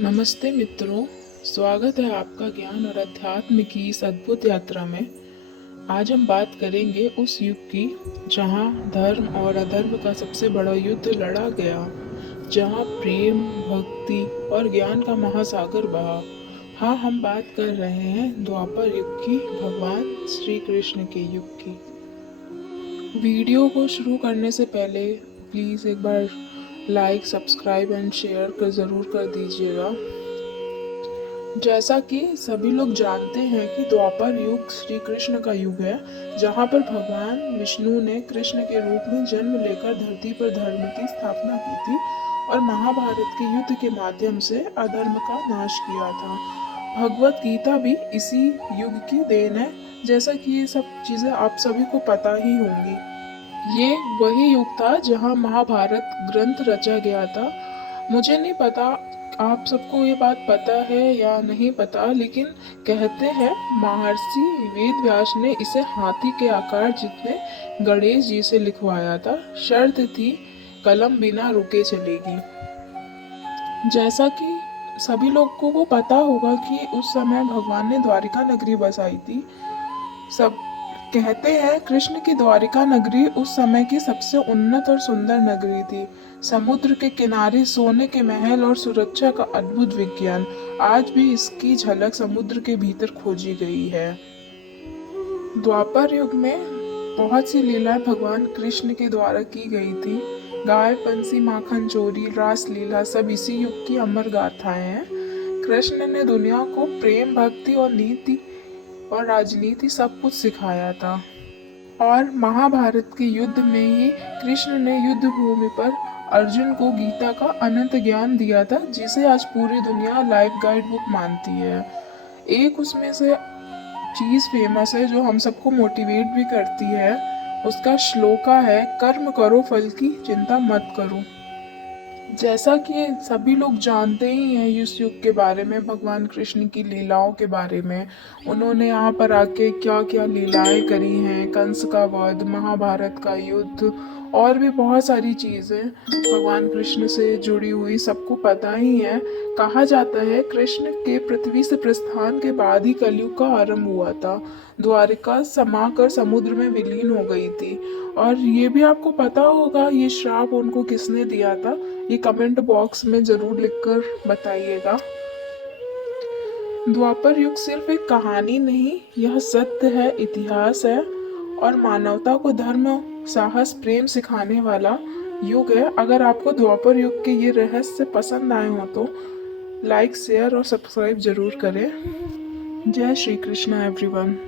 नमस्ते मित्रों, स्वागत है आपका ज्ञान और अध्यात्म की इस अद्भुत यात्रा में। आज हम बात करेंगे उस युग की जहाँ धर्म और अधर्म का सबसे बड़ा युद्ध लड़ा गया, जहाँ प्रेम, भक्ति और ज्ञान का महासागर बहा। हाँ, हम बात कर रहे हैं द्वापर युग की, भगवान श्री कृष्ण के युग की। वीडियो को शुरू करने से पहले प्लीज़ एक बार लाइक, सब्सक्राइब एंड शेयर कर ज़रूर कर दीजिएगा। जैसा कि सभी लोग जानते हैं कि द्वापर युग श्री कृष्ण का युग है, जहाँ पर भगवान विष्णु ने कृष्ण के रूप में जन्म लेकर धरती पर धर्म की स्थापना की थी और महाभारत के युद्ध के माध्यम से अधर्म का नाश किया था। भगवत गीता भी इसी युग की देन है, जैसा कि ये सब चीज़ें आप सभी को पता ही होंगी। ये वही युग था जहाँ महाभारत ग्रंथ रचा गया था। मुझे नहीं पता आप सबको ये बात पता है या नहीं पता, लेकिन कहते हैं महर्षि वेद व्यास ने इसे हाथी के आकार जितने गणेश जी से लिखवाया था। शर्त थी कलम बिना रुके चलेगी। जैसा कि सभी लोगों को पता होगा कि उस समय भगवान ने द्वारिका नगरी बसाई थी। सब कहते हैं कृष्ण की द्वारिका नगरी उस समय की सबसे उन्नत और सुंदर नगरी थी। समुद्र के किनारे सोने के महल और सुरक्षा का अद्भुत विज्ञान, आज भी इसकी झलक समुद्र के भीतर खोजी गई है। द्वापर युग में बहुत सी लीलाएं भगवान कृष्ण के द्वारा की गई थी। गाय, पंछी, माखन चोरी, रास लीला सब इसी युग की अमर गाथाएं हैं। कृष्ण ने दुनिया को प्रेम, भक्ति और नीति और राजनीति सब कुछ सिखाया था। और महाभारत के युद्ध में ही कृष्ण ने युद्ध भूमि पर अर्जुन को गीता का अनंत ज्ञान दिया था, जिसे आज पूरी दुनिया लाइफ गाइड बुक मानती है। एक उसमें से चीज फेमस है जो हम सबको मोटिवेट भी करती है, उसका श्लोका है, कर्म करो फल की चिंता मत करो। जैसा कि सभी लोग जानते ही हैं इस युग के बारे में, भगवान कृष्ण की लीलाओं के बारे में, उन्होंने यहाँ पर आके क्या क्या लीलाएं करी हैं, कंस का वध, महाभारत का युद्ध और भी बहुत सारी चीज़ें भगवान कृष्ण से जुड़ी हुई सबको पता ही है। कहा जाता है कृष्ण के पृथ्वी से प्रस्थान के बाद ही कलयुग का आरंभ हुआ था। द्वारिका समाकर समुद्र में विलीन हो गई थी। और ये भी आपको पता होगा ये श्राप उनको किसने दिया था, ये कमेंट बॉक्स में जरूर लिखकर बताइएगा। द्वापर युग सिर्फ एक कहानी नहीं, यह सत्य है, इतिहास है और मानवता को धर्म, साहस, प्रेम सिखाने वाला युग है। अगर आपको द्वापर युग के ये रहस्य पसंद आए हो तो लाइक, शेयर और सब्सक्राइब जरूर करें। जय श्री कृष्ण एवरीवन।